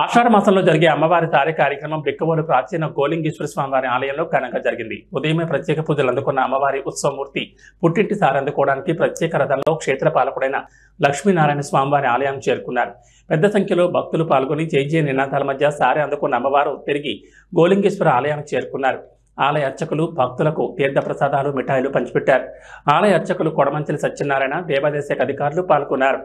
ఆషాఢ మాసంలో జరిగే అమ్మవారి తారే కార్యక్రమం బిక్కవోలు ప్రాచీన గోలింగేశ్వర స్వామివారి ఆలయంలో ఘనంగా జరిగింది. ఉదయమే ప్రత్యేక పూజలు అందుకున్న అమ్మవారి ఉత్సవమూర్తి పుట్టింటి సారి అందుకోవడానికి ప్రత్యేక రథంలో క్షేత్ర పాలకుడైన లక్ష్మీనారాయణ స్వామివారి ఆలయం చేరుకున్నారు. పెద్ద సంఖ్యలో భక్తులు పాల్గొని జై నినాదాల మధ్య సారి అందుకున్న అమ్మవారు తిరిగి గోలింగేశ్వర ఆలయానికి చేరుకున్నారు. ఆలయ అర్చకులు భక్తులకు తీర్థ ప్రసాదాలు మిఠాయిలు పంచిపెట్టారు. ఆలయ అర్చకులు కొడమంచిలి సత్యనారాయణ, దేవాదాయ శాఖ అధికారులు పాల్గొన్నారు.